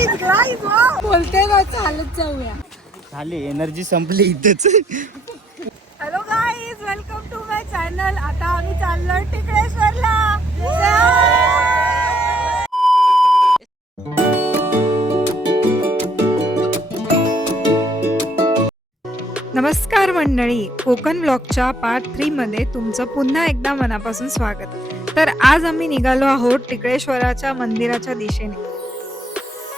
बोलते ना चालत जाऊया. झाली एनर्जी संपली इथेच. Hello guys, welcome to my channel. आता आम्ही चाललोय टिकळेश्वरला. नमस्कार मंडळी, कोकण ब्लॉगच्या पार्ट 3 मध्ये तुमचं पुन्हा एकदा मनापासून स्वागत. तर आज आम्ही निघालो आहोत टिकळेश्वराच्या मंदिराच्या दिशेने.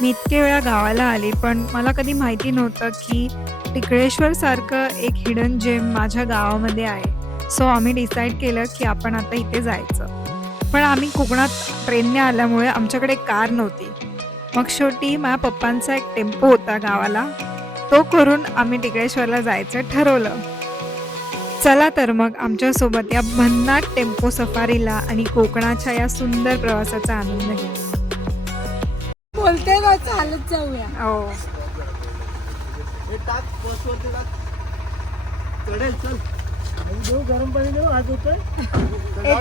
मी इतके वेळा गावाला आले, पण मला कधी माहिती नव्हतं की टिकळेश्वर सारखं एक हिडन जेम माझ्या गावामध्ये आहे. सो आम्ही डिसाईड केलं की आपण आता इथे जायचं. पण आम्ही कोकणात ट्रेनने आल्यामुळे आमच्याकडे कार नव्हती. मग शेवटी माझ्या पप्पांचा एक टेम्पो होता गावाला, तो करून आम्ही टिकळेश्वरला जायचं ठरवलं. चला तर मग आमच्यासोबत या भन्नाट टेम्पो सफारीला आणि कोकणाच्या या सुंदर प्रवासाचा आनंद घ्या. बोलते ना चालत जाऊया. हो गरम पाणी देऊ आज होतोय.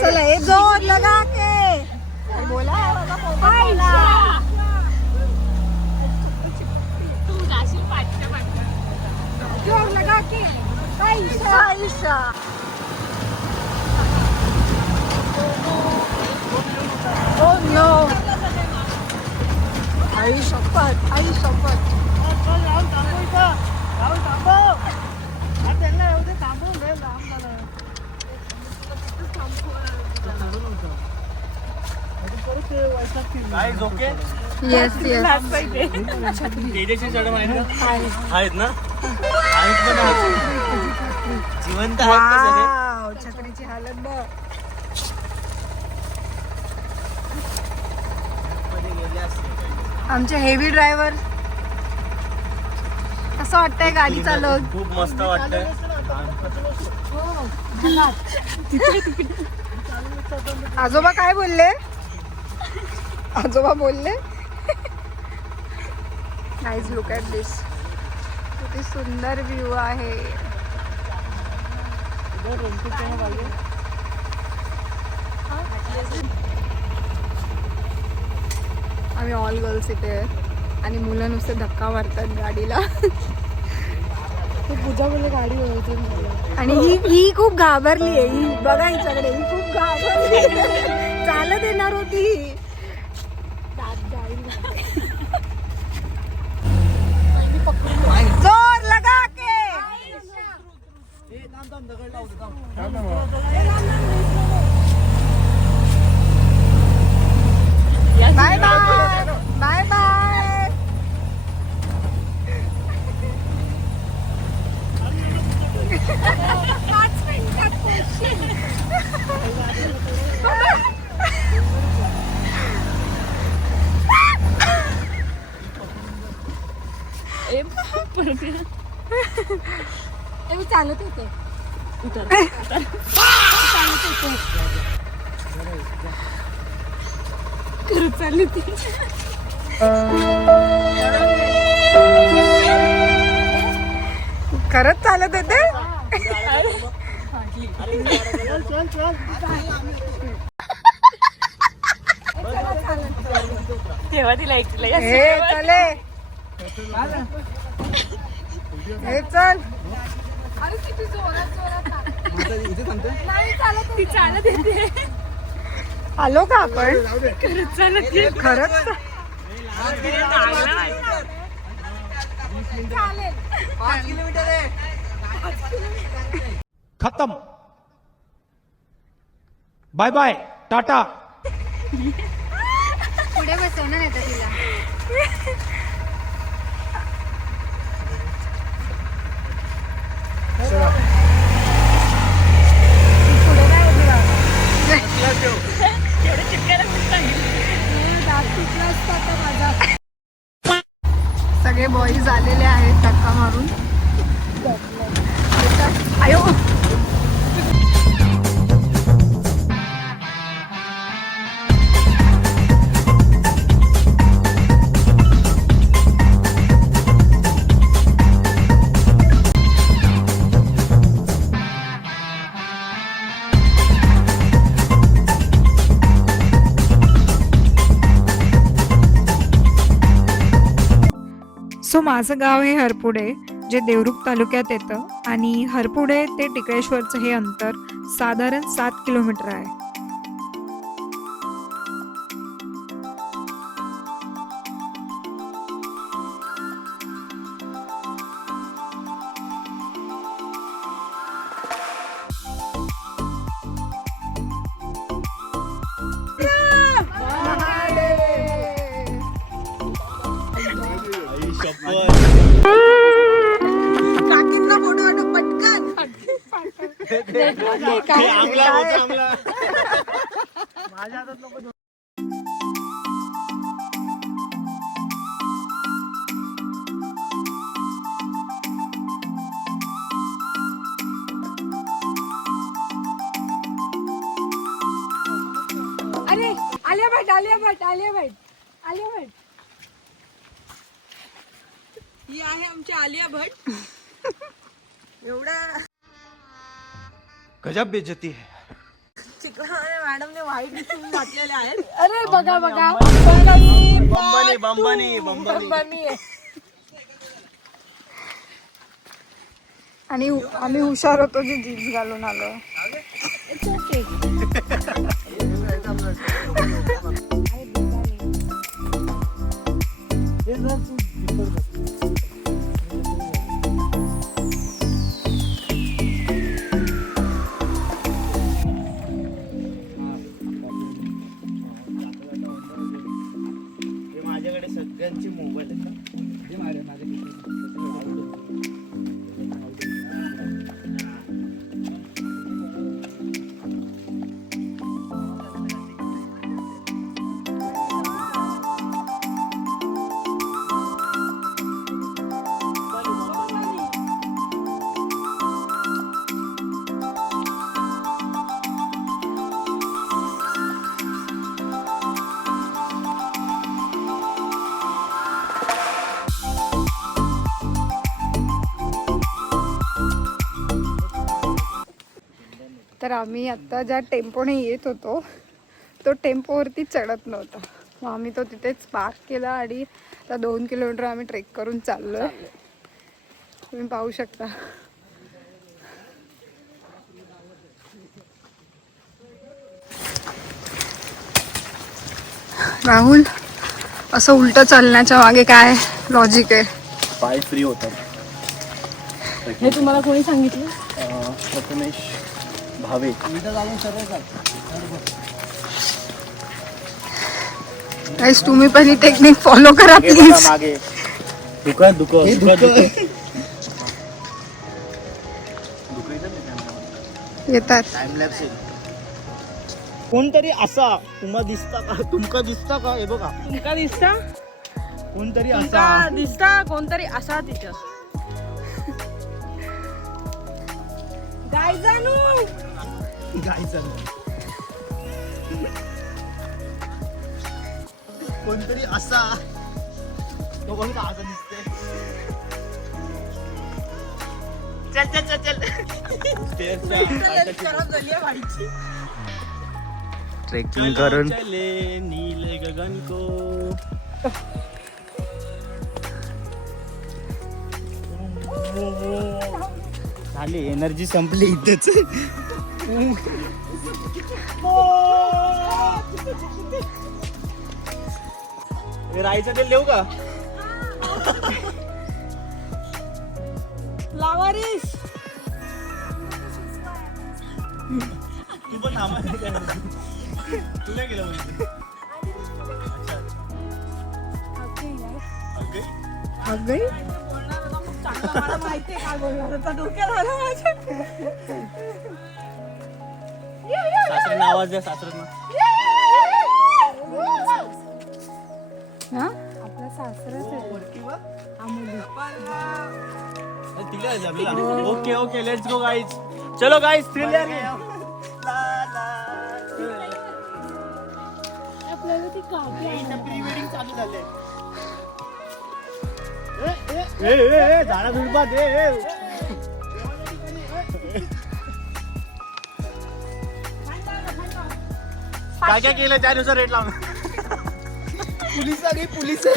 चला हे जोर लगा के बोला. जोर लगा के आयशा. Oh no. आई शपथ, आई शपथ. येस येस आहेत ना, जिवंत छत्रीची हालत बघ. आमचे हेवी ड्रायव्हर. कसं वाटतंय गाडी चालवत? खूप मस्त वाटतंय. आजोबा काय बोलले? आजोबा बोलले गाईज लुक ॲट दिस, किती सुंदर व्ह्यू आहे. आम्ही ऑल गर्ल्स इथे आणि मुलं नुसते धक्का मारतात गाडीला. पूजा बोलले गाडी ओळखते आणि ही खूप घाबरली आहे. ही बघा हिच्याकडे, ही खूप घाबरली. चालत येणार होती. जोर लगा के बाय बाय बाय बाय. मी चालत होते. करत चालली ती. खरंच चालत होते. तेव्हा तिला हे चले, हे चल. अरे किती जोरात ती चालत येते. आलो का आपण? खरंच चालत येते. खरंच खत्म. Bye bye, tata. पुढे बसवणार नाही तर तिला. सगळे बॉईज आलेले आहेत धक्का मारून. आयो सो माझं गाव हे हरपुडे, जे देवरुख तालुक्यात येतं आणि हरपुडे ते टिकळेश्वरचं हे अंतर साधारण 7 किलोमीटर आहे. अरे आलिया भट आलिया भट आलिया भट आलिया भट ही आहे आमची आलिया भट. एवढा गजब बेइज्जती है. चिकलाने मॅडमने व्हाईट दिसून घातलेले आहेत. अरे बघा बघा बंबनी बंबनी बंबनी. आणि आम्ही हुशार होतो जे जीन्स घालून आलो. माझ्याकडे सगळ्यांचे मोबाईल आहेत. तर आम्ही आत्ता ज्या टेम्पोने येत होतो तो टेम्पोवरती चढत नव्हता, मग आम्ही तो तिथेच पार्क केला आणि आता 2 किलोमीटर आम्ही ट्रेक करून चाललोय. तुम्ही पाहू शकता. राहुल, असं उलट चालण्याच्या मागे काय लॉजिक आहे? पाय फ्री होतात. हे तुम्हाला कोणी सांगितलं? प्रथमेश भावे. गाईस, तुम्ही पहिली टेक्निक फॉलो करा प्लीज. मागे दुकान येतात. कोणतरी असा तुम्हाला दिसता का? तुमका दिसता का? हे बघा, तुमका दिसता कोणतरी तुमका असा दिसता कोणतरी असा तिथं. गाय जानू कोणतरी असा. तो कोणता असा दिसते? चल चल चल चल. खराब झाली आहे बाईची. ट्रेकिंग करून चले नील गगन को. झाली एनर्जी संपली इथेच. राईचं तेल देऊ का? लावारीस तू पण थांबा. तू काय केलं म्हणजे? मला माहितीये काय बोलणार होता. डोक्यात आलं माझ्या. सासऱ्यांना आवाज द्या. सासऱ्यांना आपला सासराच आहे. Okay okay let's go guys. चलो गाइस थ्रिलर. आपल्याला ती काव्य प्री वेडिंग चालू झाले. ए झाडा झुडपा दे. काय काय केलं त्यानुसार रेट लावून. पोलीस आली पोलीस.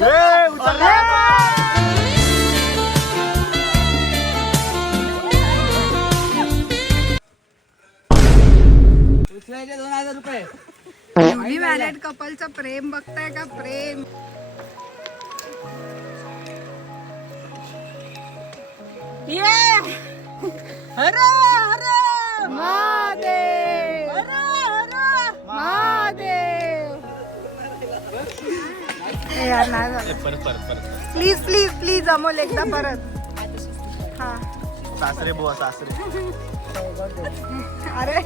उचलायचे 2000 रुपये. न्यूली मॅरिड कपलचं प्रेम बघताय का प्रेम. हर हर महादेव हर हर महादेव. ए यार नाही झालं. प्लीज प्लीज प्लीज अमोल एकदा परत. हा सासरे बुवा सासरे. अरे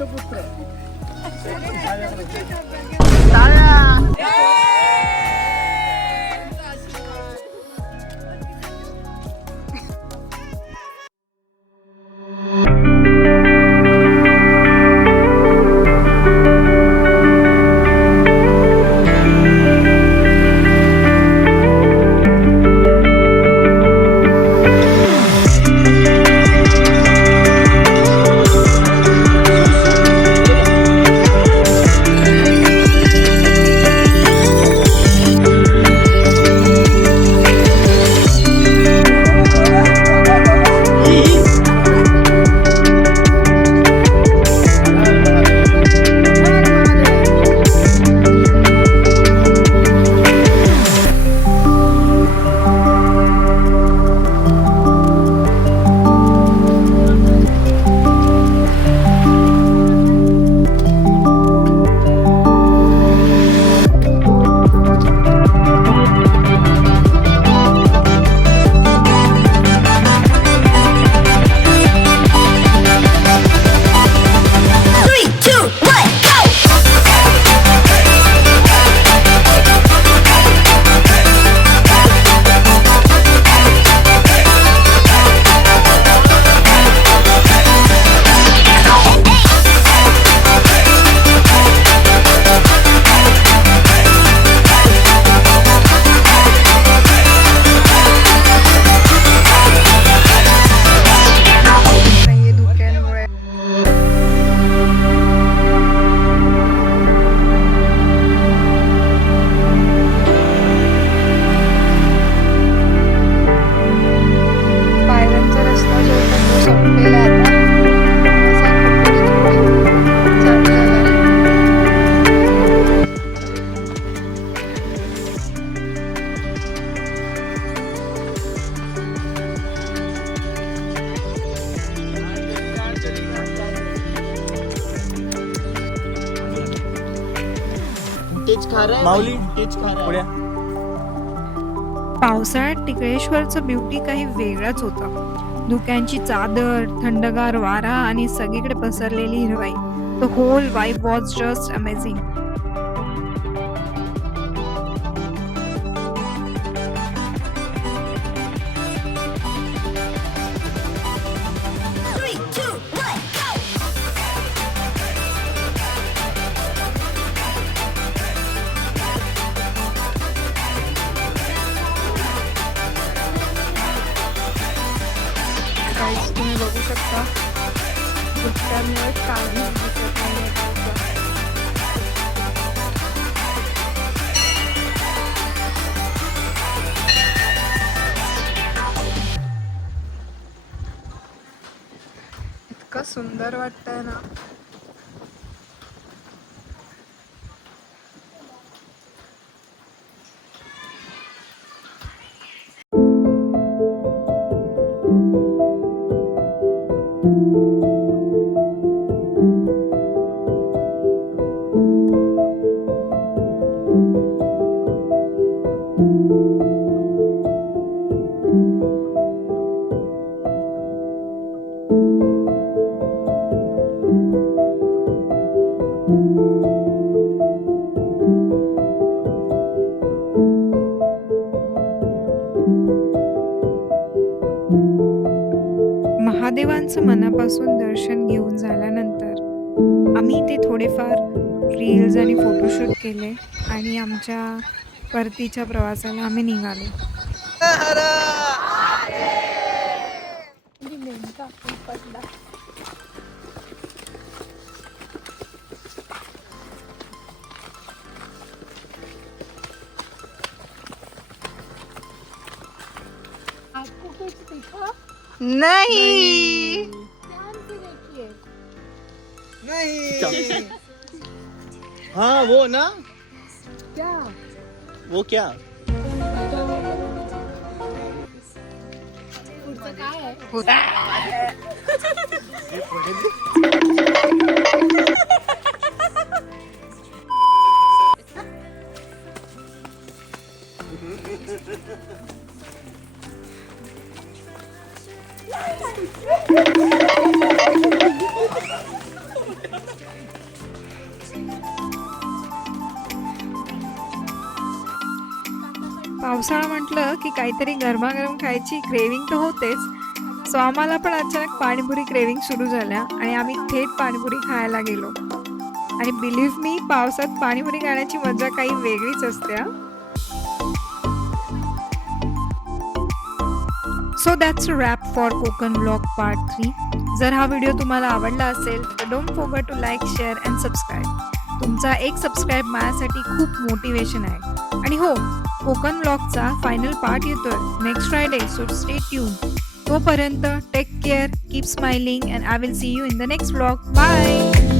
तेच खारं आहे माऊली. तेच खारं. पावसाळ्यात टिकळेश्वरचं ब्युटी काही वेगळाच होता. धुक्यांची चादर, थंडगार वारा आणि सगळीकडे पसरलेली हिरवाई. The whole vibe was just amazing. तुम्ही बघू शकता धुक्यामुळे काहीच दिसत नाहीये पावसात. इतकं सुंदर वाटतंय ना. महादेवांचं मनापासून दर्शन घेऊन झाल्यानंतर आम्ही ते थोडेफार रील्स आणि फोटोशूट केले आणि आमच्या परतीच्या प्रवासाला आम्ही निघालो. नाही नहीं हाँ वो ना क्या वो क्या पुढचं काय आहे पावसाळा म्हटलं की काहीतरी गरमागरम खायची क्रेविंग तर होतेच. सो आम्हाला पण अचानक पाणीपुरी क्रेविंग सुरू झाल्या आणि आम्ही थेट पाणीपुरी खायला गेलो. आणि बिलीव्ह मी, पावसात पाणीपुरी खाण्याची मजा काही वेगळीच असते. So that's a wrap for Konkan vlog part 3. जर हा व्हिडिओ तुम्हाला आवडला असेल तर don't forget to like, share and subscribe. तुमचा एक सबस्क्राईब माझ्यासाठी खूप मोटिवेशन आहे. आणि हो, कोकण व्लॉगचा फायनल पार्ट येतोय next Friday, so stay tune. तोपर्यंत take care, keep smiling and I will see you in the next vlog. Bye.